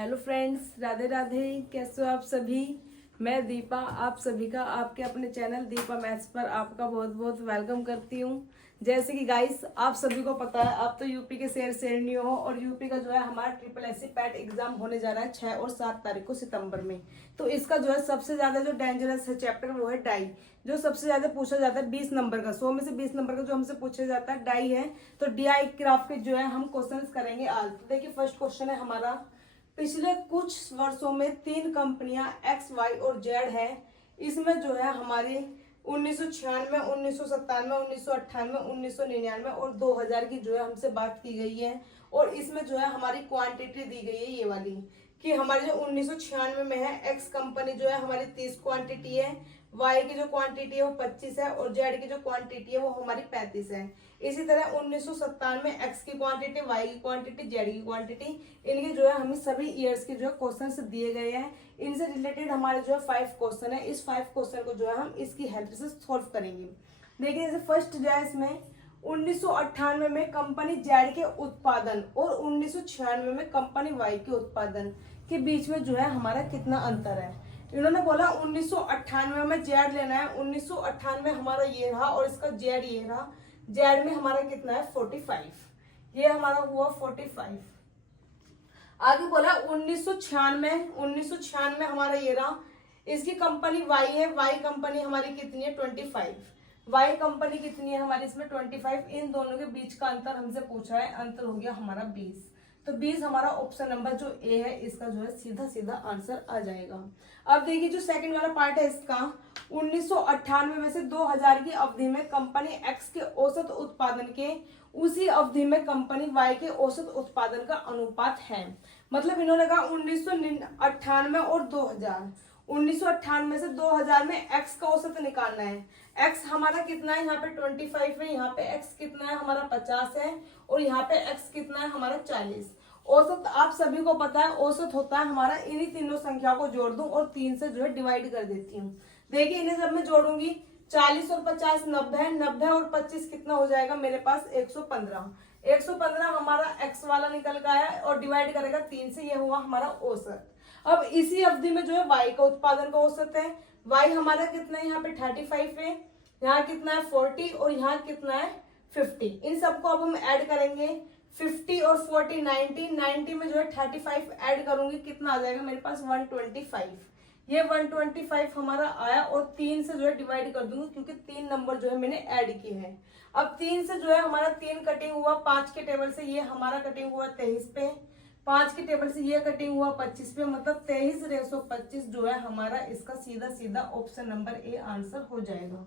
Hello friends, Radhe Radhe. कैसे हो आप सभी। मैं दीपा आप सभी का आपके अपने चैनल दीपा मैथ्स पर आपका बहुत बहुत वेलकम करती हूँ। जैसे कि गाइस आप सभी को पता है, आप तो यूपी के शेरनी हो और यूपी का जो है हमारा SSSC पैट एग्जाम होने जा रहा है 6 और 7 तारीख को सितंबर में। तो इसका जो है सबसे ज्यादा जो डेंजरस है चैप्टर वो है डाई, जो सबसे ज्यादा पूछा जाता है 20 नंबर का, 100 में से 20 नंबर का जो हमसे पूछा जाता है डाई है। तो DI क्राफ्ट के जो है हम क्वेश्चन करेंगे आज। तो देखिए फर्स्ट क्वेश्चन है हमारा, पिछले कुछ वर्षों में 3 कंपनियां एक्स वाई और जेड है। इसमें जो है हमारी 1996, 1997, 1998, 1999 और 2000 की जो है हमसे बात की गई है। और इसमें जो है हमारी क्वांटिटी दी गई है ये वाली, कि हमारी जो 1996 में है एक्स कंपनी जो है हमारी 30 क्वांटिटी है, वाई की जो क्वांटिटी है वो 25 है और जेड की जो क्वांटिटी है वो हमारी 35 है। इसी तरह 1997 में एक्स की क्वांटिटी, वाई की क्वांटिटी, जेड की क्वांटिटी, इनके जो है हमें सभी ईयर्स के जो है क्वेश्चंस दिए गए हैं। इनसे रिलेटेड हमारे जो है 5 क्वेश्चन है। इस 5 क्वेश्चन को जो है हम इसकी हेल्प से सॉल्व करेंगे। देखिए जैसे फर्स्ट जो है इसमें 1998 में कंपनी जेड के उत्पादन और 1996 में कंपनी वाई के उत्पादन के बीच में जो है हमारा कितना अंतर है। इन्होंने बोला 1998 में जेड लेना है, 1998 हमारा ये रहा और इसका जेड ये रहा। जेड में हमारा कितना है 45, ये हमारा हुआ 45। आगे बोला 1996 हमारा ये रहा, इसकी कंपनी वाई है, वाई कंपनी हमारी कितनी है 25, वाई कंपनी कितनी है हमारी इसमें 25। इन दोनों के बीच का अंतर हमसे पूछा है, अंतर हो गया हमारा 20। तो 20 हमारा ऑप्शन नंबर जो ए है इसका जो है सीधा सीधा आंसर आ जाएगा। अब देखिए जो सेकंड वाला पार्ट है इसका, 1998 में से 2000 की अवधि में कंपनी एक्स के औसत उत्पादन के उसी अवधि में कंपनी वाई के औसत उत्पादन का अनुपात है। मतलब इन्होंने कहा 1998 और 2000, 1998 से 2000 में एक्स का औसत निकालना है। एक्स हमारा कितना है यहाँ पे 25 है, यहाँ पे एक्स कितना है हमारा 50 है और यहाँ पे एक्स कितना है हमारा 40। औसत आप सभी को पता है, औसत होता है हमारा इन्हीं तीनों संख्या को जोड़ दूं और 3 से जो है डिवाइड कर देती हूँ। देखिए इन्हें जब मैं जोड़ूंगी 40 और 50 90 है, 90 और 25 कितना हो जाएगा मेरे पास 115। 115 हमारा एक्स वाला निकल गया है और डिवाइड करेगा 3 से, ये हुआ हमारा औसत। अब इसी अवधि में जो है वाई का उत्पादन का औसत है। वाई हमारा कितना है यहाँ पे 35 है, यहाँ कितना है 40 और यहाँ कितना है 50। इन सबको अब हम ऐड करेंगे, 50 और 40 90, 90 में जो है 35 ऐड करूंगी, कितना आ जाएगा मेरे पास 125। ये 125 हमारा आया और 3 से जो है डिवाइड कर दूंगी क्योंकि 3 नंबर जो है मैंने ऐड किए हैं। अब 3 से जो है हमारा 3 कटिंग हुआ 5 के टेबल से, ये हमारा कटिंग हुआ 23 पे, 5 के टेबल से ये कटिंग हुआ 25 पे, मतलब 23/125 जो है हमारा इसका सीधा सीधा ऑप्शन नंबर ए आंसर हो जाएगा।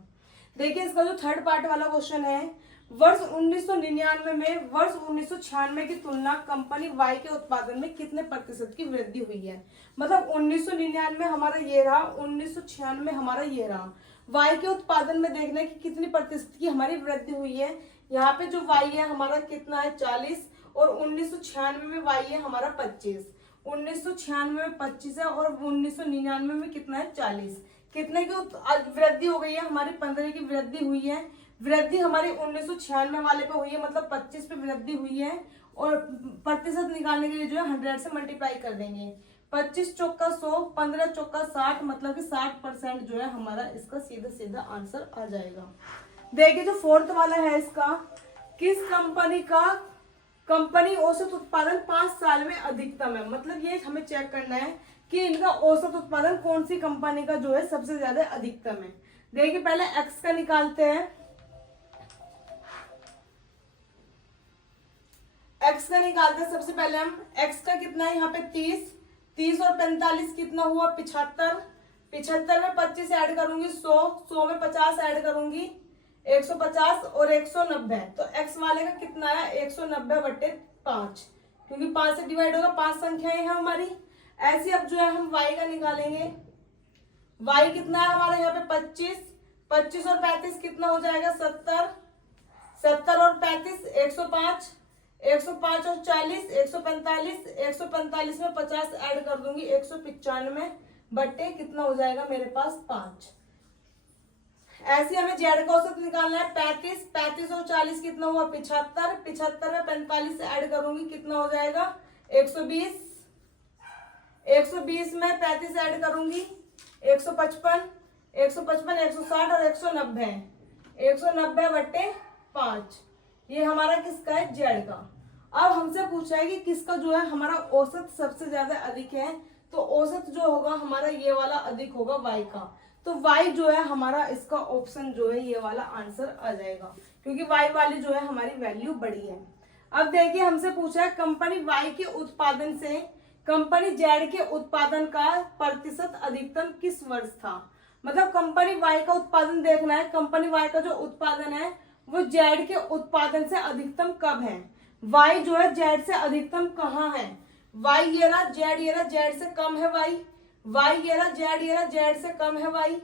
देखिए इसका जो थर्ड पार्ट वाला क्वेश्चन है, वर्ष 1999 में वर्ष 1996 की तुलना कंपनी वाई के उत्पादन में कितने प्रतिशत की वृद्धि हुई है। मतलब 1999 हमारा ये रहा, 1996 हमारा ये रहा। वाई के उत्पादन में देखना है कि कितनी प्रतिशत की हमारी वृद्धि हुई है। यहाँ पे जो वाई है हमारा कितना है 40 और 1996 में वाई है हमारा 25। 1996 में 25 है और 1999 में कितना है 40। कितने की वृद्धि हो गई है हमारी 15 की वृद्धि हुई है। वृद्धि हमारी 1996 वाले पे हुई है, मतलब 25 पे वृद्धि हुई है और प्रतिशत निकालने के लिए जो है 100 से मल्टीप्लाई कर देंगे। 25 चौका 100, 15 चौका 60, मतलब कि 60% जो है हमारा इसका सीधा सीधा आंसर आ जाएगा। देखिए जो फोर्थ वाला है इसका, किस कंपनी औसत उत्पादन 5 साल में अधिकतम है। मतलब ये हमें चेक करना है कि इनका औसत उत्पादन कौन सी कंपनी का जो है सबसे ज्यादा अधिकतम है। देखिए पहले एक्स का निकालते हैं, एक्स का निकालते हैं सबसे पहले हम। एक्स का कितना है यहाँ पे 30 और 45 कितना हुआ 75, 75 में 25 ऐड करूंगी 100, 100 में 50 ऐड करूंगी 150 और 190। तो एक्स वाले का कितना है 190/5, क्योंकि 5 से डिवाइड होगा, 5 संख्याएं हैं हमारी। ऐसे अब जो है हम वाई का निकालेंगे। वाई कितना है हमारा यहाँ पे 25, 25 और 35 कितना हो जाएगा 70, 70 और 35 105, 105 और 40 145, 145 में 50 ऐड कर दूंगी 195 बट्टे कितना हो जाएगा मेरे पास 5। ऐसे हमें जेड का औसत निकालना है 35, 35 और 40 कितना हुआ 75, 75 में 45 ऐड करूंगी कितना हो जाएगा 120, 120 में 35 ऐड करूंगी, 155, 155, 160 और 190, 190/5, ये हमारा किसका है, जेड का। अब हमसे पूछा है कि किसका जो है हमारा औसत सबसे ज्यादा अधिक है, तो औसत जो होगा हमारा ये वाला अधिक होगा वाई का, तो वाई जो है हमारा इसका ऑप्शन जो है ये वाला आंसर आ जाएगा, क्योंकि वाई वाली जो है हमारी वैल्यू बड़ी है। अब देखिए हमसे पूछा है कंपनी वाई के उत्पादन से कंपनी जेड के उत्पादन का प्रतिशत अधिकतम किस वर्ष था। मतलब कंपनी वाई का उत्पादन देखना है, कंपनी वाई का जो उत्पादन है वो जेड के उत्पादन से अधिकतम कब है। वाई जो है जेड से अधिकतम कहाँ है, वाई ये रहा, जेड ये रहा, जेड से कम है वाई, वाई ये रहा, जेड ये रहा, जेड से कम है वाई,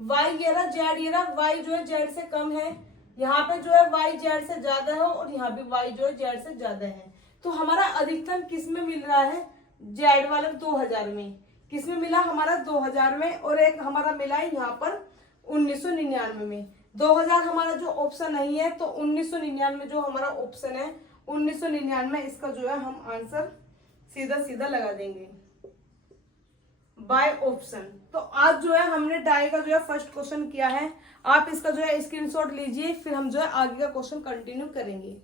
वाई ये रहा, जेड ये रहा, वाई जो है जेड से कम है, यहाँ पे जो है वाई जेड से ज्यादा है और यहाँ भी वाई जो है जेड से ज्यादा है। तो हमारा अधिकतम किस में मिल रहा है, जेड वाले 2000 में, किस में मिला हमारा 2000 में, और एक हमारा मिला है यहाँ पर 1999 में। 2000 हमारा जो ऑप्शन नहीं है, तो 1999 जो हमारा ऑप्शन है 1999, इसका जो है हम आंसर सीधा सीधा लगा देंगे बाय ऑप्शन। तो आज जो है हमने डाई का जो है फर्स्ट क्वेश्चन किया है, आप इसका जो है स्क्रीनशॉट लीजिए, फिर हम जो है आगे का क्वेश्चन कंटिन्यू करेंगे।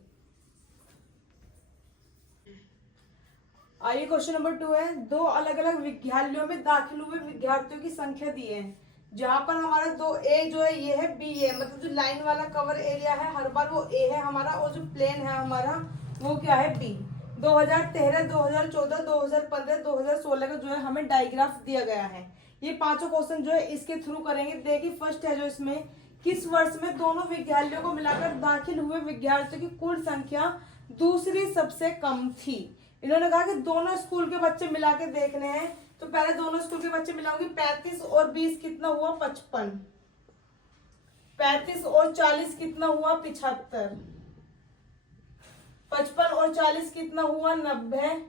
आइए क्वेश्चन नंबर 2 है, दो अलग अलग विद्यालयों में दाखिल हुए विद्यार्थियों की संख्या दी है, जहां पर हमारा दो ए जो है ये है, बी है, मतलब जो लाइन वाला कवर एरिया है हर बार वो ए है हमारा, और जो प्लेन है हमारा वो क्या है, बी। 2013, 2014, 2015, 2016 का जो है हमें डायग्राफ दिया गया है। ये पांचों क्वेश्चन जो है इसके थ्रू करेंगे। देखिए फर्स्ट है जो इसमें, किस वर्ष में दोनों विद्यालयों को मिलाकर दाखिल हुए विद्यार्थियों की कुल संख्या दूसरी सबसे कम थी। इन्होंने कहा कि दोनों स्कूल के बच्चे मिला के देखने हैं, तो पहले दोनों स्कूल के बच्चे मिलाऊंगी, 35 और 20 कितना हुआ, 55, 35 और 40 कितना हुआ, 75, 55 और 40 कितना हुआ, 90,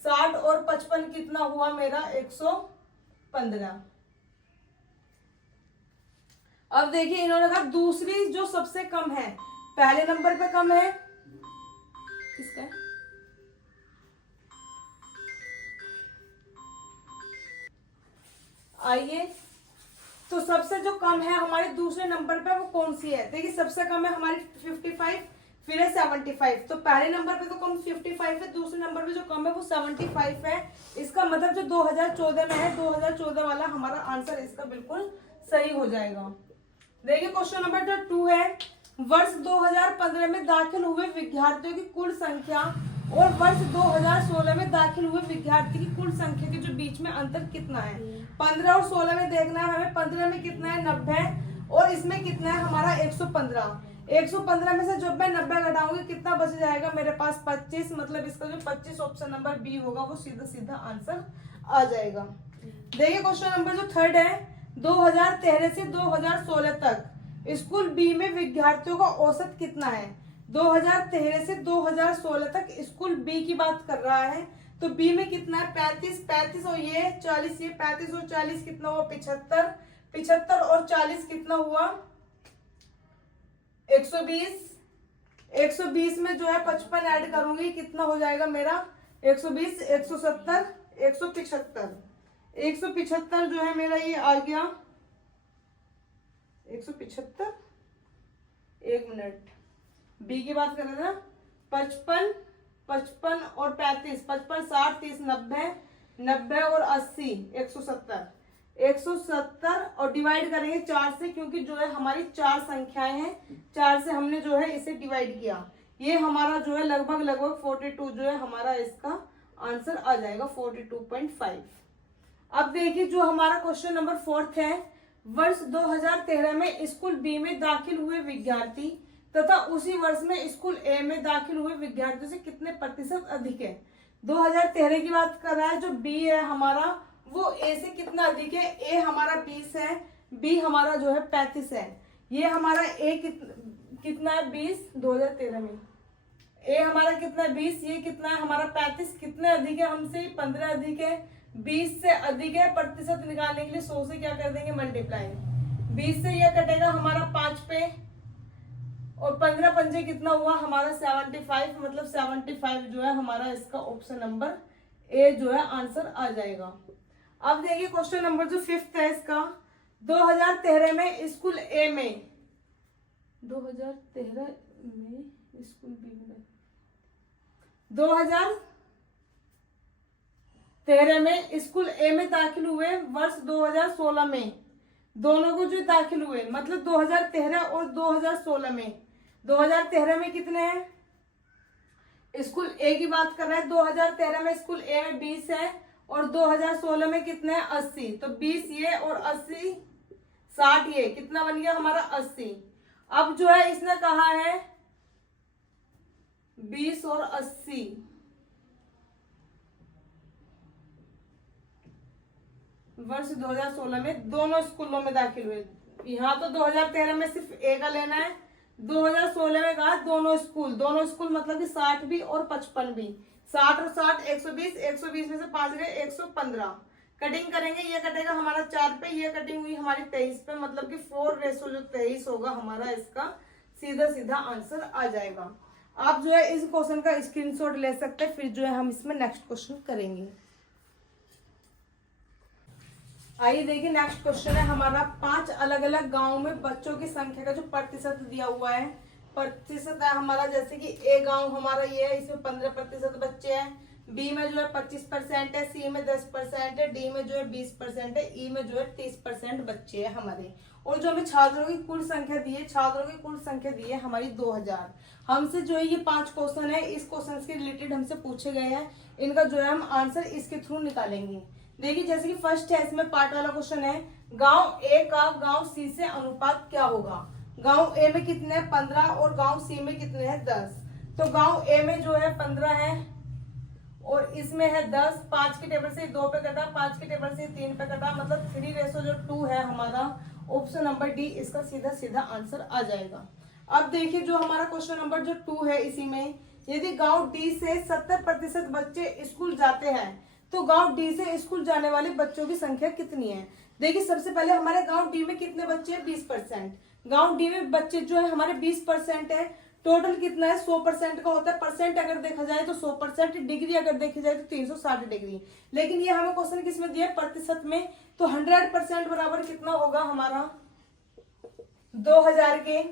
60 और 55 कितना हुआ मेरा, 115। अब देखिए इन्होंने कहा दूसरी जो सबसे कम है, पहले नंबर पे कम है, किसका है, आइए तो सबसे जो कम है हमारे दूसरे नंबर पे वो कौन सी है। देखिए सबसे कम है हमारी 55, फिर है 75, तो पहले नंबर पे तो कम 55 है, दूसरे नंबर पे जो कम है वो 75 है। इसका मतलब जो 2014 में है, 2014 वाला हमारा आंसर इसका बिल्कुल सही हो जाएगा। देखिए क्वेश्चन नंबर 2 है, वर्ष 2015 में दाखिल हुए विद्यार्थियों की कुल संख्या और वर्ष 2016 में दाखिल हुए विद्यार्थी की कुल संख्या के जो बीच में अंतर कितना है। 15 और 16 में देखना है हमें, 15 में कितना है, 90, और इसमें कितना है हमारा 115। 115 में से जब मैं 90 घटाऊंगी कितना बच जाएगा मेरे पास, 25, मतलब इसका जो 25 ऑप्शन नंबर बी होगा वो सीधा सीधा आंसर आ जाएगा। देखिए क्वेश्चन नंबर जो 3 है, 2013 से 2016 तक स्कूल बी में विद्यार्थियों का औसत कितना है। 2013 से 2016 तक स्कूल बी की बात कर रहा है, तो बी में कितना है, 35 और ये 40, ये 35 और 40 कितना हुआ, 75, 75 और 40 कितना हुआ, 120, 120 में जो है 55 ऐड करूंगी कितना हो जाएगा मेरा, 120, 170, 175, 175 जो है मेरा ये आ गया 175, एक मिनट, बी की बात कर रहे थे ना, 55, 55 और 35, 55, 60, 30, 90, 90 और 80, 170, 170 और डिवाइड करेंगे 4 से, क्योंकि जो है हमारी 4 संख्याएं हैं, 4 से हमने जो है इसे डिवाइड किया, ये हमारा जो है लगभग 42 जो है हमारा इसका आंसर आ जाएगा, 42.5। अब देखिए जो हमारा क्वेश्चन नंबर 4 है, वर्ष 2013 में स्कूल बी में दाखिल हुए विद्यार्थी तथा उसी वर्ष में स्कूल ए में दाखिल हुए विद्यार्थियों से कितने प्रतिशत अधिक है। 2013 की बात कर रहा है, जो बी है हमारा वो ए से कितना अधिक है, ए हमारा 20 है, बी हमारा जो है 35 है, ये हमारा ए कितना है 20, 2013 में ए हमारा कितना है 20, ये कितना है हमारा 35, कितने अधिक है हमसे, 15 अधिक है, 20 से अधिक है, प्रतिशत निकालने के लिए 100 से क्या कर देंगे मल्टीप्लाई, 20 से यह कटेगा हमारा 5 पे, और 15 पंजे कितना हुआ हमारा 75, मतलब 75 जो है हमारा इसका ऑप्शन नंबर ए जो है आंसर आ जाएगा। अब देखिए क्वेश्चन नंबर जो 5th है इसका, 2013 में स्कूल ए में, 2013 में स्कूल बी में, 2013 में स्कूल ए में दाखिल हुए, वर्ष 2016 में, दोनों को जो दाखिल हुए, मतलब 2013 और 2016 में, 2013 में कितने हैं, स्कूल ए की बात कर रहे हैं, 2013 में स्कूल ए में 20 है और 2016 में कितने हैं 80, तो 20 ये और 80 60 ये, कितना बन गया हमारा 80। अब जो है इसने कहा है 20 और 80, वर्ष 2016 में दोनों स्कूलों में दाखिल हुए। यहाँ तो 2013 में सिर्फ ए का लेना है, 2016 में कहा दोनों स्कूल, दोनों स्कूल मतलब कि 60 भी और 55 भी, 60 और 60 120, 120 में से 5 गए 115, कटिंग करेंगे, ये कटेगा हमारा 4 पे, ये कटिंग हुई हमारी 23 पे, मतलब कि 4:23 होगा हमारा, इसका सीधा सीधा आंसर आ जाएगा। आप जो है इस क्वेश्चन का स्क्रीनशॉट ले सकते हैं, फिर जो है हम इसमें नेक्स्ट क्वेश्चन करेंगे। आइए देखिए नेक्स्ट क्वेश्चन है हमारा, 5 अलग अलग गांवों में बच्चों की संख्या का जो प्रतिशत दिया हुआ है, प्रतिशत है हमारा, जैसे कि ए गांव हमारा ये है, इसमें 15% बच्चे हैं, बी में जो है 25% है, सी में 10% है, डी में जो है 20% है, ई में जो है 30% बच्चे हैं हमारे। और जो हमें छात्रों की कुल संख्या दी है, छात्रों की कुल संख्या दी है हमारी 2000। हमसे जो है ये 5 क्वेश्चन है, इस क्वेश्चन के रिलेटेड हमसे पूछे गए हैं, इनका जो है हम आंसर इसके थ्रू निकालेंगे। देखिए जैसे कि फर्स्ट है, इसमें पार्ट वाला क्वेश्चन है, गांव ए का गांव सी से अनुपात क्या होगा। गांव ए में कितने हैं 15 और गांव सी में कितने हैं 10। तो गांव ए में जो है 15 है और इसमें है 10, 5 के टेबल से 2 पे कटा, 5 के टेबल से 3 पे कटा, मतलब 3:2 है हमारा, ऑप्शन नंबर डी इसका सीधा सीधा आंसर आ जाएगा। अब देखिए जो हमारा क्वेश्चन नंबर जो 2 है, इसी में यदि गांव डी से 70% बच्चे स्कूल जाते हैं तो गांव डी से स्कूल जाने वाले बच्चों की संख्या कितनी है। देखिए सबसे पहले हमारे गांव डी में कितने बच्चे हैं 20%, गांव डी में बच्चे जो है हमारे 20% है, टोटल कितना है 100% का होता है, परसेंट अगर देखा जाए तो 100%, डिग्री अगर देखी जाए तो 360 डिग्री, लेकिन ये हमें क्वेश्चन किस में दिया है प्रतिशत में, तो 100% बराबर कितना होगा हमारा 2000 के,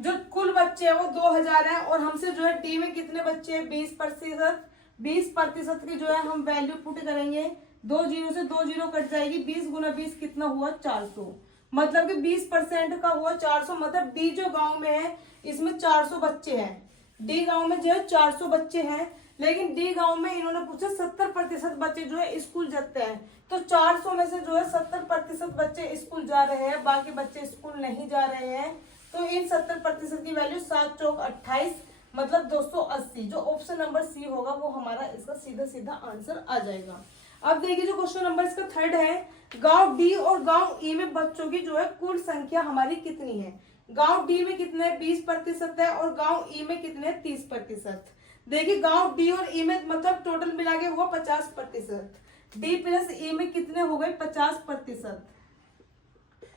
जो कुल बच्चे हैं वो 2000 है, और हमसे जो है डी में कितने बच्चे हैं 20%, 20% की जो है हम वैल्यू पुट करेंगे, 2 जीरो से 2 जीरो कट जाएगी, 20 गुना 20 कितना हुआ 400, मतलब कि 20% का हुआ 400, मतलब डी जो गांव में है इसमें 400 बच्चे हैं, डी गांव में जो है 400 बच्चे हैं, लेकिन डी गांव में इन्होंने पूछा 70% बच्चे जो है स्कूल जाते हैं, तो 400 में से जो है 70% बच्चे स्कूल जा रहे हैं, बाकी बच्चे स्कूल नहीं जा रहे हैं, तो इन 70% की वैल्यू 7 चौक 28, मतलब 280, जो ऑप्शन नंबर सी होगा वो हमारा इसका सीधा सीधा आंसर आ जाएगा। अब देखिए जो क्वेश्चन नंबर इसका 3rd है, गांव डी और गांव ई में बच्चों की जो है कुल संख्या हमारी कितनी है। गांव डी में कितने 20% है और गांव ई में कितने 30%। देखिए गांव डी और ई में मतलब टोटल मिला के हुआ 50%, डी प्लस ई में कितने हो गए 50%।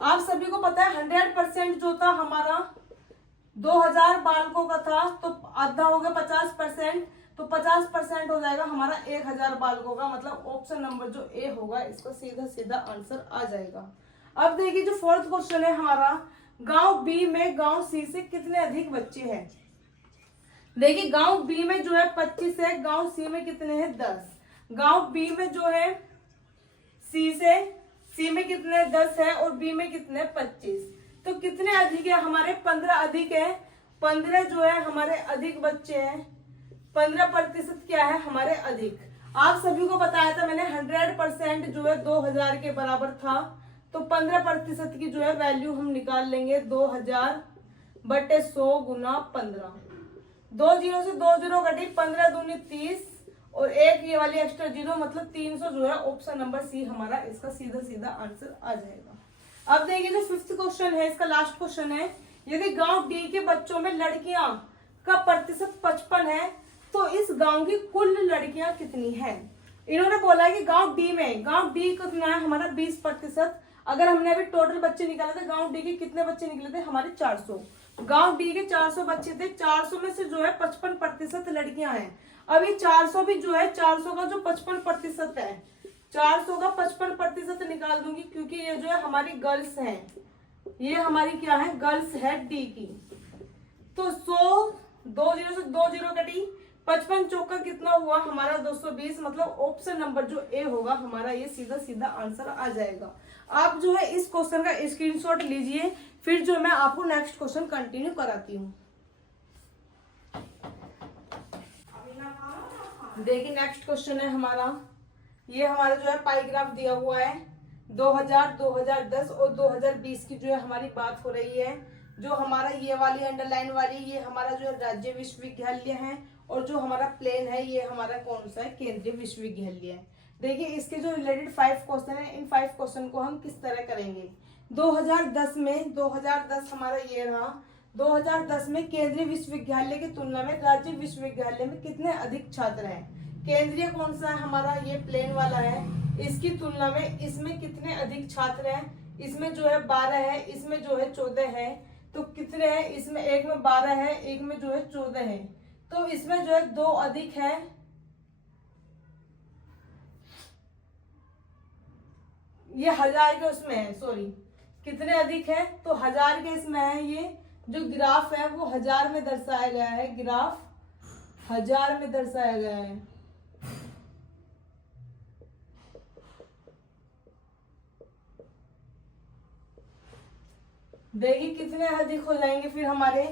आप सभी को पता है 100% जो था हमारा 2000 बालकों का था, तो आधा हो गया 50%, तो 50% हो जाएगा हमारा 1000 बालकों का, मतलब ऑप्शन नंबर जो ए होगा इसका सीधा सीधा आंसर आ जाएगा। अब देखिए जो 4th क्वेश्चन है हमारा, गांव बी में गांव सी से कितने अधिक बच्चे हैं। देखिए गांव बी में जो है 25 है, गांव सी में कितने हैं 10, गांव बी में जो है सी में कितने 10 है और बी में कितने 25, तो कितने अधिक है हमारे 15 अधिक है, 15 जो है हमारे अधिक बच्चे हैं, 15% क्या है हमारे अधिक। आप सभी को बताया था मैंने 100% जो है 2000 के बराबर था, तो 15% की जो है वैल्यू हम निकाल लेंगे 2000 बटे 100 गुना 15, 2 जीरो से 2 जीरो कटी, 15 दूनी 30 और एक ये वाली एक्स्ट्रा जीरो, मतलब 300 जो है ऑप्शन नंबर सी हमारा इसका सीधा सीधा आंसर आ जाएगा। अब देखिए जो 5th क्वेश्चन है इसका लास्ट क्वेश्चन है, यदि गांव डी के बच्चों में लड़कियां का प्रतिशत 55 है तो इस गांव की कुल लड़कियां कितनी हैं। इन्होंने बोला है कि गांव डी में, गांव डी कितना है हमारा 20%, अगर हमने अभी टोटल बच्चे निकाले थे गांव डी के कितने बच्चे निकले थे हमारे 400, गांव डी के 400 बच्चे थे, 400 में से जो है 55% लड़कियां हैं। अब ये 400 भी जो है 400 का जो 55% है, 400 का 55% निकाल दूंगी क्योंकि ये जो है हमारी गर्ल्स हैं, ये हमारी क्या है, गर्ल्स है डी की। तो 100, 2 जीरो से 2 जीरो कटी, 55 चौका कितना हुआ हमारा 220, मतलब ऑप्शन नंबर जो ए होगा हमारा ये सीधा सीधा आंसर आ जाएगा। आप जो है इस क्वेश्चन का स्क्रीनशॉट लीजिए, फिर जो मैं आपको नेक्स्ट क्वेश्चन कंटिन्यू कराती हूँ। देखिए नेक्स्ट क्वेश्चन है हमारा, ये हमारा जो है पाई ग्राफ दिया हुआ है, 2000, 2010 और 2020 की जो है हमारी बात हो रही है। जो हमारा ये वाली अंडरलाइन वाली ये हमारा जो है राज्य विश्वविद्यालय है, और जो हमारा प्लेन है ये हमारा कौन सा है, केंद्रीय विश्वविद्यालय है। देखिए इसके जो रिलेटेड 5 क्वेश्चन है, इन 5 क्वेश्चन को हम किस तरह करेंगे। 2010 में, 2010 हमारा ये रहा, 2010 में केंद्रीय विश्वविद्यालय की तुलना में राज्य विश्वविद्यालय में कितने अधिक छात्र हैं। केंद्रीय कौन सा है हमारा, ये प्लेन वाला है, इसकी तुलना में इसमें कितने अधिक छात्र हैं। इसमें जो है 12 है, इसमें जो है 14 है, तो कितने हैं, इसमें एक में 12 है, एक में जो है 14 है, तो इसमें जो है 2 अधिक है, ये 1000 के उसमें है, सॉरी कितने अधिक है, तो 1000 के इसमें है। ये जो ग्राफ है वो 1000 में दर्शाया गया है, ग्राफ 1000 में दर्शाया गया है। देखिए कितने अधिक हो जाएंगे फिर हमारे,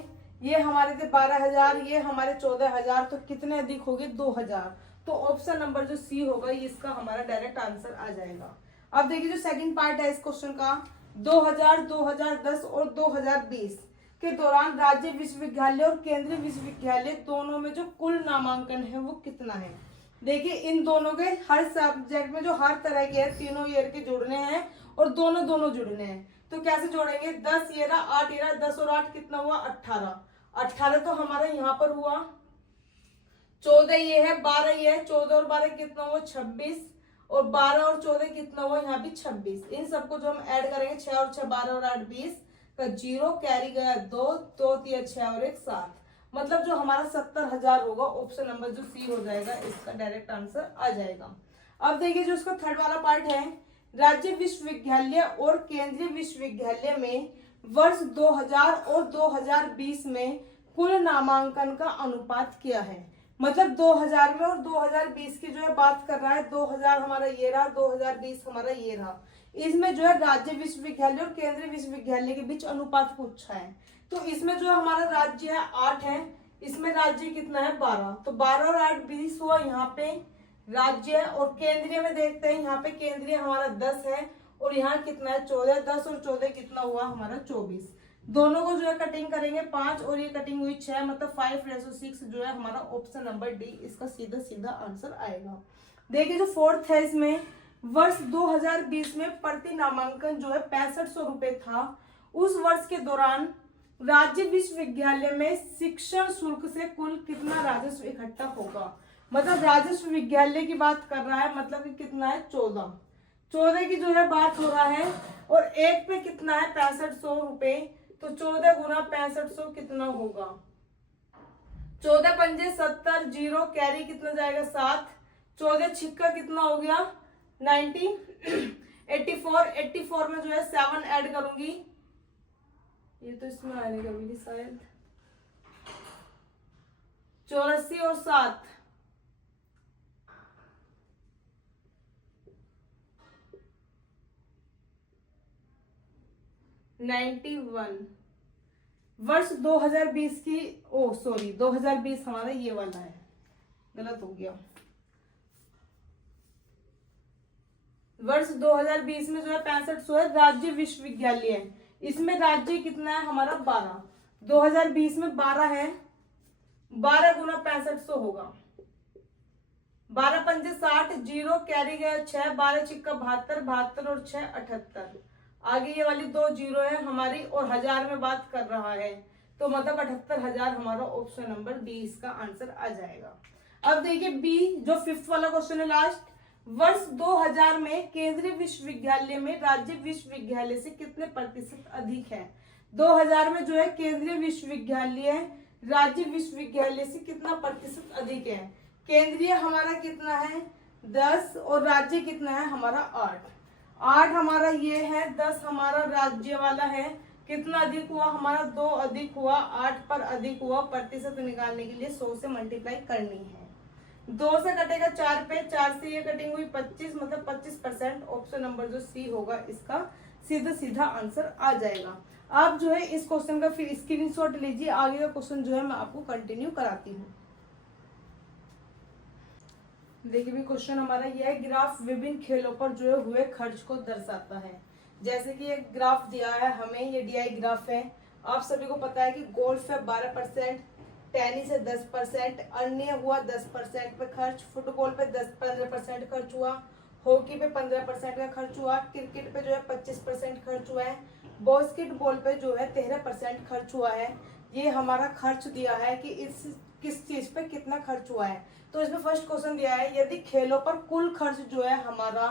ये हमारे थे 12,000, ये हमारे 14,000, तो कितने अधिक हो गए 2000। तो ऑप्शन नंबर जो सी होगा ये इसका हमारा डायरेक्ट आंसर आ जाएगा। अब देखिए जो सेकंड पार्ट है इस क्वेश्चन का, 2000, 2010 और 2020 के दौरान राज्य विश्वविद्यालय और केंद्रीय विश्वविद्यालय दोनों में जो कुल नामांकन है वो कितना है। देखिए इन दोनों के हर सब्जेक्ट में जो हर तरह के तीनों ईयर के जुड़ने हैं और दोनों जुड़ने हैं, तो कैसे जोड़ेंगे, 10 ये रहा, 8 ये रहा, 10 और 8 कितना हुआ 18, 18 तो हमारा यहाँ पर हुआ, 14 ये है, 12 ये है, 14 और 12 कितना हुआ 26, और 12 और 14 कितना हुआ यहाँ भी 26। इन सबको जो हम ऐड करेंगे 6 और 6 12 और 8 20 का 0 कैरी गया 2, 2 3 6 और 1 7, मतलब जो हमारा 70,000 होगा, ऑप्शन नंबर जो सी हो जाएगा इसका डायरेक्ट आंसर आ जाएगा। अब देखिए जो इसका थर्ड वाला पार्ट है, राज्य विश्वविद्यालय और केंद्रीय विश्वविद्यालय में वर्ष 2000 और 2020 में कुल नामांकन का अनुपात क्या है। मतलब 2000 में और 2020 की जो है बात कर रहा है, 2000 हमारा ये रहा, 2020 हमारा ये रहा, इसमें जो है राज्य विश्वविद्यालय और केंद्रीय विश्वविद्यालय के बीच अनुपात पूछा है। तो इसमें जो हमारा राज्य है 8 है, इसमें राज्य कितना है 12, तो 12 और 8 20 हुआ यहाँ पे राज्य, और केंद्रीय में देखते हैं यहाँ पे केंद्रीय हमारा 10 है, और यहाँ कितना है 14, 10 और 14 कितना हुआ हमारा 24। दोनों को जो है कटिंग करेंगे 5 और ये कटिंग हुई 6, मतलब 5:6 जो है हमारा ऑप्शन नंबर डी इसका सीधा सीधा आंसर आएगा। देखिए जो फोर्थ है, इसमें वर्ष 2020 में प्रति नामांकन जो है 6500 रुपए था। उस वर्ष के दौरान राज्य विश्वविद्यालय में शिक्षण शुल्क से कुल कितना राजस्व इकट्ठा होगा। मतलब राजस्व विद्यालय की बात कर रहा है, मतलब कि कितना है 14 की जो है बात हो रहा है, और एक पे कितना है 6500 रुपए, तो 14 गुना 6500 कितना होगा, 14 पंजे 70, 0 कैरी कितना जाएगा 7, 14 छिक्का कितना हो गया 90, 84 में जो है 7 ऐड करूंगी, ये तो इसमें आने करूंगी शायद, 84 और 7 91। वर्ष 2020 की, ओ सॉरी 2020 हमारा ये वाला है, गलत हो गया। वर्ष 2020 में जो है 6500 है, राज्य विश्वविद्यालय है, इसमें राज्य कितना है हमारा 12, 2020 में 12 है, 12 गुना 6500 होगा, 12 पंजे 60, 0 कैरी गया 6, 12 छिक्का 72, 72 और 6 78, आगे ये वाली 2 0 है हमारी, और 1000 में बात कर रहा है, तो मतलब 78,000 हमारा ऑप्शन नंबर बी इसका आंसर आ जाएगा। अब देखिए बी जो फिफ्थ वाला क्वेश्चन है लास्ट, वर्ष 2000 में केंद्रीय विश्वविद्यालय में राज्य विश्वविद्यालय से कितने प्रतिशत अधिक है। 2000 में जो है केंद्रीय विश्वविद्यालय राज्य विश्वविद्यालय से कितना प्रतिशत अधिक है, केंद्रीय हमारा कितना है 10 और राज्य कितना है हमारा 8 हमारा ये है, 10 हमारा राज्य वाला है, कितना अधिक हुआ हमारा 2 अधिक हुआ, 8 पर अधिक हुआ, प्रतिशत निकालने के लिए 100 से मल्टीप्लाई करनी है। 2 से कटेगा 4 पे, 4 से ये कटिंग हुई 25, मतलब 25%। ऑप्शन नंबर जो सी होगा इसका सीधा सीधा आंसर आ जाएगा। आप जो है इस क्वेश्चन का फिर स्क्रीनशॉट लीजिए, आगे का क्वेश्चन जो है मैं आपको कंटिन्यू कराती हूँ। देखिए भी क्वेश्चन हमारा यह है, ग्राफ विभिन्न खेलों पर जो है हुए खर्च को दर्शाता है। जैसे कि एक ग्राफ दिया है हमें, ये डीआई ग्राफ है। आप सभी को पता है कि गोल्फ है 12%, टेनिस है 10%, अन्य हुआ 10% पे खर्च, फुटबॉल पे 15% खर्च हुआ, हॉकी पे 15% का खर्च हुआ, क्रिकेट पे जो है 25% खर्च हुआ है, बास्केटबॉल पे जो है 13% खर्च हुआ है। ये हमारा खर्च दिया है कि इस किस चीज पे कितना खर्च हुआ है। तो इसमें फर्स्ट क्वेश्चन दिया है, यदि खेलों पर कुल खर्च जो है हमारा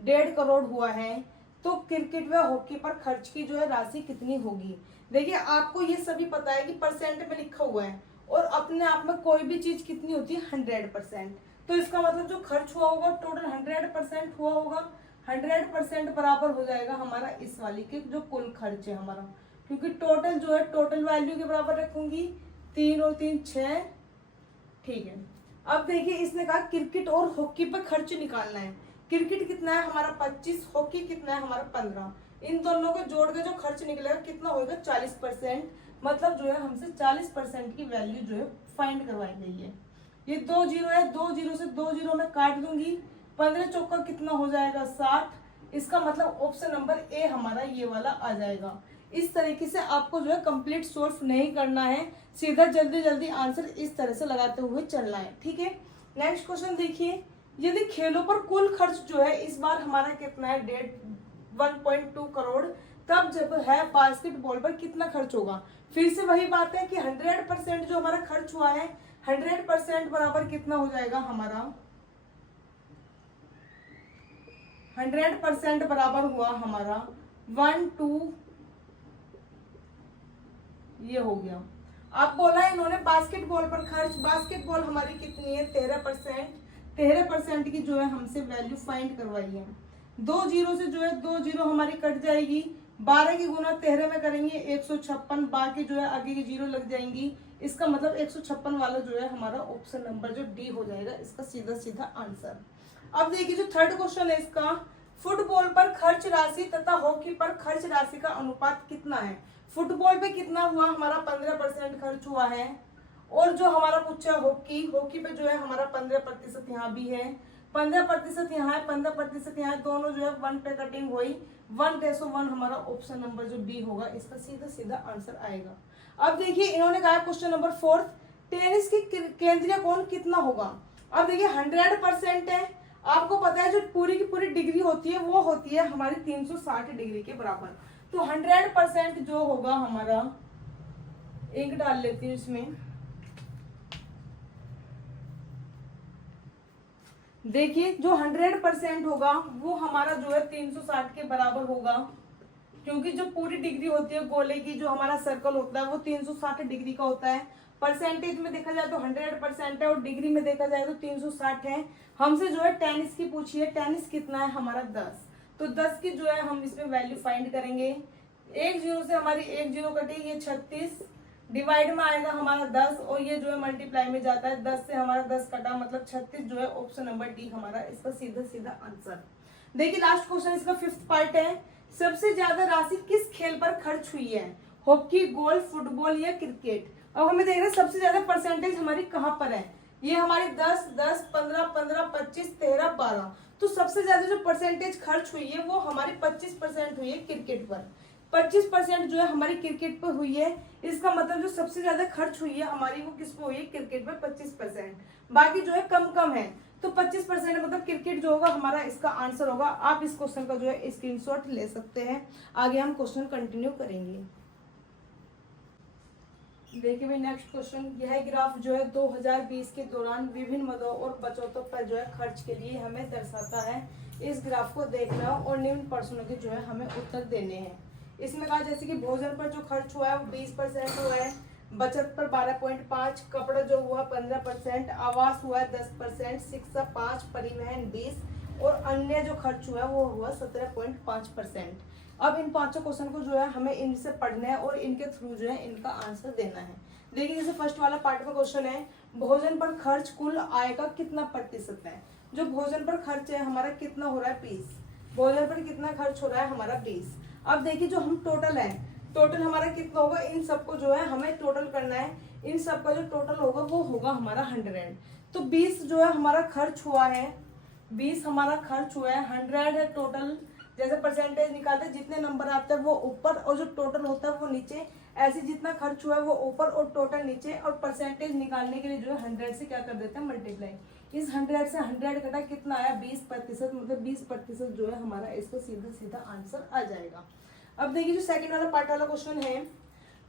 1.5 करोड़ हुआ है तो क्रिकेट व हॉकी पर खर्च की जो है राशि कितनी होगी। देखिए आपको ये सभी पता है कि परसेंट में लिखा हुआ है और अपने आप में कोई भी चीज कितनी होती है 100%। तो इसका मतलब जो खर्च हुआ होगा टोटल 100% हुआ होगा, 100% बराबर हो जाएगा हमारा इस वाली के जो कुल खर्च है हमारा, क्योंकि टोटल जो है टोटल वैल्यू के बराबर रखूंगी, 3 और 3 6। ठीक है, अब देखिए इसने कहा क्रिकेट और हॉकी पर खर्च निकालना है। क्रिकेट कितना है हमारा 25, हॉकी कितना है हमारा 15, इन दोनों को जोड़ के जो खर्च निकलेगा कितना होगा 40%। मतलब जो है हमसे 40% की वैल्यू जो है फाइंड करवाई गई है। ये 2 जीरो है, 2 जीरो से 2 जीरो में काट दूंगी, 15 चौका कितना हो जाएगा 60। इसका मतलब ऑप्शन नंबर ए हमारा ये वाला आ जाएगा। इस तरीके से आपको जो है कंप्लीट सॉल्व नहीं करना है, सीधा जल्दी जल्दी आंसर इस तरह से लगाते हुए चलना है। ठीक है, नेक्स्ट क्वेश्चन देखिए, यदि खेलों पर कुल खर्च जो है इस बार हमारा कितना है 1.2 करोड़, तब जब है बास्केटबॉल पर कितना खर्च होगा। फिर से वही बात है कि 100% जो हमारा खर्च हुआ है 100% बराबर कितना हो जाएगा हमारा 100% बराबर हुआ हमारा 1 2, ये हो गया। अब बोला इन्होंने बास्केटबॉल पर खर्च, बास्केटबॉल हमारी कितनी है 13%, 13% की जो है हमसे वैल्यू फाइंड करवाई है। 2 जीरो से जो है 2 जीरो हमारी कट जाएगी, 12 की गुना 13 में करेंगे 156, बाकी जो है आगे की जीरो लग जाएंगी। इसका मतलब 156 वाला जो है हमारा ऑप्शन नंबर जो डी हो जाएगा इसका सीधा सीधा आंसर। अब देखिए जो थर्ड क्वेश्चन है इसका, फुटबॉल पर खर्च राशि तथा हॉकी पर खर्च राशि का अनुपात कितना है। फुटबॉल पे कितना हुआ हमारा 15% खर्च हुआ है, और जो हमारा पूछा हॉकी, हॉकी पे जो है हमारा 15% यहाँ भी है, 15% यहाँ है, 15% यहाँ है, दोनों जो है 1 पे कटिंग हुई, 1:1 हमारा ऑप्शन नंबर जो बी होगा इसका सीधा सीधा आंसर आएगा। अब देखिए इन्होंने कहा क्वेश्चन नंबर 4, टेनिस की केंद्रीय कोण कितना होगा। अब देखिए 100% है, आपको पता है जो पूरी की पूरी डिग्री होती है वो होती है हमारी 360 डिग्री के बराबर। तो 100% जो होगा हमारा, इंक डाल लेती हूँ इसमें, देखिए जो 100% होगा वो हमारा जो है 360 के बराबर होगा, क्योंकि जो पूरी डिग्री होती है गोले की, जो हमारा सर्कल होता है वो 360 डिग्री का होता है। परसेंटेज में देखा जाए तो 100% है और डिग्री में देखा जाए तो 360 है। हमसे जो है टेनिस की पूछी है, टेनिस कितना है हमारा 10, तो 10 की जो है हम इसमें वैल्यू फाइंड करेंगे। 1 जीरो से हमारी 1 जीरो कटेगी, ये 36, डिवाइड में आएगा हमारा 10 और ये जो है मल्टीप्लाई में जाता है, 10 से हमारा 10 कटा, मतलब 36 जो है ऑप्शन नंबर डी हमारा इसका सीधा सीधा आंसर। देखिए लास्ट क्वेश्चन इसका 5th पार्ट है, सबसे ज्यादा राशि किस खेल पर खर्च हुई है, हॉकी, गोल्फ, फुटबॉल या क्रिकेट। अब हमें देख रहे हैं सबसे ज्यादा परसेंटेज हमारी कहाँ पर है, ये हमारी 10, 10, 15, 15, 25, 13, 12। तो सबसे ज्यादा जो परसेंटेज खर्च हुई है वो हमारी 25% हुई है क्रिकेट पर। 25% जो है हमारी क्रिकेट पर हुई है, इसका मतलब जो सबसे ज्यादा खर्च हुई है हमारी वो किस पे हुई है, क्रिकेट पर 25%। बाकी जो है कम कम है, तो 25% मतलब क्रिकेट जो होगा हमारा इसका आंसर होगा। आप इस क्वेश्चन का जो है स्क्रीनशॉट ले सकते हैं, आगे हम क्वेश्चन कंटिन्यू करेंगे। देखिए भाई नेक्स्ट क्वेश्चन, यह ग्राफ जो है 2020 के दौरान विभिन्न मदों और बचतों पर जो है खर्च के लिए हमें दर्शाता है। इस ग्राफ को देखना और निम्न प्रश्नों के जो है हमें उत्तर देने हैं। इसमें कहा जैसे कि भोजन पर जो खर्च हुआ है वो 20% हुआ है, बचत पर 12.5, कपड़ा जो हुआ 15%, आवास हुआ 10%, शिक्षा 5, परिवहन 20 और अन्य जो खर्च हुआ वो हुआ 17.5%। अब इन पांचों क्वेश्चन को जो है हमें इनसे पढ़ना है और इनके थ्रू जो है इनका आंसर देना है। देखिए जैसे फर्स्ट वाला पार्ट में क्वेश्चन है, भोजन पर खर्च कुल आय का कितना प्रतिशत है। जो भोजन पर खर्च है हमारा कितना हो रहा है 20, भोजन पर कितना खर्च हो रहा है हमारा 20। अब देखिए जो हम टोटल है, टोटल हमारा कितना होगा, इन सबको जो है हमें टोटल करना है, इन सबका जो टोटल होगा वो होगा हमारा 100। तो 20 जो है हमारा खर्च हुआ है, 20 हमारा खर्च हुआ है, 100 है टोटल। जैसे परसेंटेज निकालते जितने नंबर आते हैं वो ऊपर और जो टोटल होता है वो नीचे, ऐसे जितना खर्च हुआ है वो ऊपर और टोटल नीचे। और परसेंटेज निकालने के लिए जो है 100 से क्या कर देते हैं मल्टीप्लाई। इस 100 से 100 घटा कितना आया 20%, मतलब 20% जो है हमारा इसका सीधा सीधा आंसर आ जाएगा। अब देखिए जो सेकंड वाला पार्ट वाला क्वेश्चन है,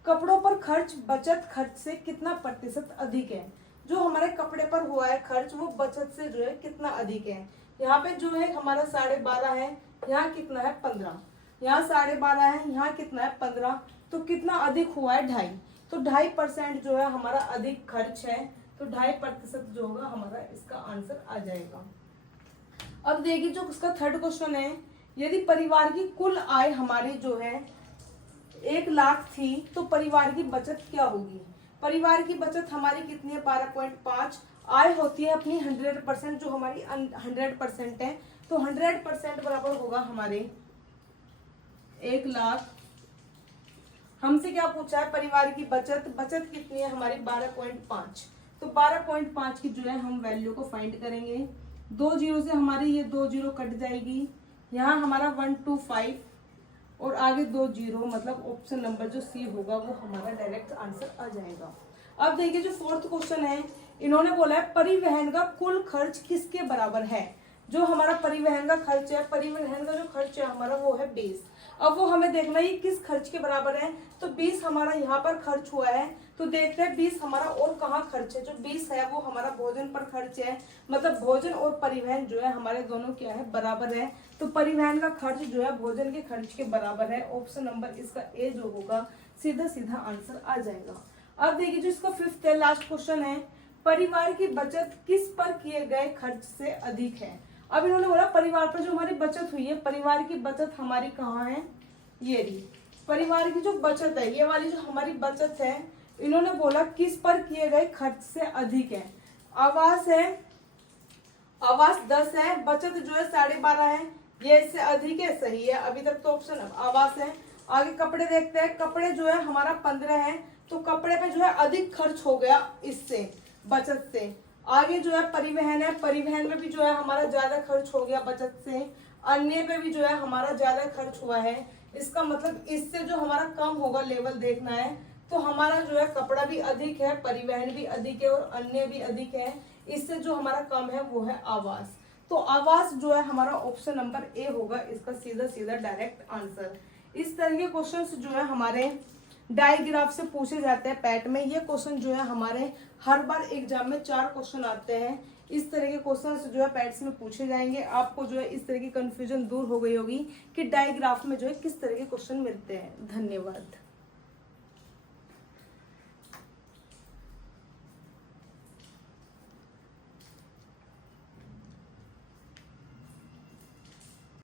कपड़ों पर खर्च बचत खर्च से कितना प्रतिशत अधिक है। जो हमारे कपड़े पर हुआ है खर्च वो बचत से जो है कितना अधिक है। यहाँ पे जो है हमारा 12.5 है, यहाँ कितना है 15, यहाँ 12.5 है, यहाँ कितना है 15, तो कितना अधिक हुआ है 2.5। तो 2.5% जो है हमारा अधिक खर्च है, तो 2.5% जो होगा हमारा इसका आंसर आ जाएगा। अब देखिए जो उसका थर्ड क्वेश्चन है, यदि परिवार की कुल आय हमारी जो है 1 लाख थी तो परिवार की बचत क्या होगी। परिवार की बचत हमारी कितनी है 12.5, आय होती है अपनी 100%, जो हमारी 100% है, तो 100% बराबर होगा हमारे 1 लाख। हमसे क्या पूछा है परिवार की बचत, बचत कितनी है हमारी 12.5, तो 12.5 की जो है हम वैल्यू को फाइंड करेंगे। 2 जीरो से हमारी ये 2 जीरो कट जाएगी, यहाँ हमारा 125 और आगे 2 जीरो, मतलब ऑप्शन नंबर जो सी होगा वो हमारा डायरेक्ट आंसर आ जाएगा। अब देखिए जो फोर्थ क्वेश्चन है, इन्होंने बोला है परिवहन का कुल खर्च किसके बराबर है। जो हमारा परिवहन का खर्च है, परिवहन का जो खर्च है हमारा वो है 20। अब वो हमें देखना है किस खर्च के बराबर है, तो 20 हमारा यहाँ पर खर्च हुआ है, तो देखते हैं 20 हमारा और कहाँ खर्च है। जो 20 है वो हमारा भोजन पर खर्च है, मतलब भोजन और परिवहन जो है हमारे दोनों क्या है बराबर है, तो परिवहन का खर्च जो है भोजन के खर्च के बराबर है। ऑप्शन नंबर इसका ए जो होगा सीधा सीधा आंसर आ जाएगा। अब देखिए जो इसका फिफ्थ है लास्ट क्वेश्चन है, परिवार की बचत किस पर किए गए खर्च से अधिक है। अब इन्होंने बोला परिवार पर जो हमारी बचत हुई है, परिवार की बचत हमारी कहाँ है, ये रही परिवार की जो बचत है, ये वाली जो हमारी बचत है, इन्होंने बोला किस पर किए गए खर्च से अधिक है। आवास है, आवास 10 है, बचत जो है 12.5 है, ये इससे अधिक है, सही है। अभी तक तो ऑप्शन आवास है। आगे कपड़े देखते हैं, कपड़े जो है हमारा 15 है, तो कपड़े पे जो है अधिक खर्च हो गया इससे बचत से। आगे जो है परिवहन है, परिवहन में भी जो है हमारा ज्यादा खर्च हो गया बचत से। अन्य पे भी जो है हमारा ज्यादा खर्च हुआ है, इसका मतलब इससे जो हमारा कम होगा लेवल देखना है, तो हमारा जो है कपड़ा भी अधिक है, परिवहन भी अधिक है और अन्य भी अधिक है। इससे जो हमारा कम है वो है आवास, तो आवास जो है हमारा ऑप्शन नंबर ए होगा इसका सीधा सीधा डायरेक्ट आंसर। इस तरह के क्वेश्चंस जो है हमारे डायग्राफ से पूछे जाते हैं पैट में। ये क्वेश्चन जो है हमारे हर बार एग्जाम में 4 क्वेश्चन आते हैं। इस तरह के क्वेश्चन जो है पैट्स में पूछे जाएंगे। आपको जो है इस तरह की कंफ्यूजन दूर हो गई होगी कि डायग्राफ में जो है किस तरह के क्वेश्चन मिलते हैं। धन्यवाद।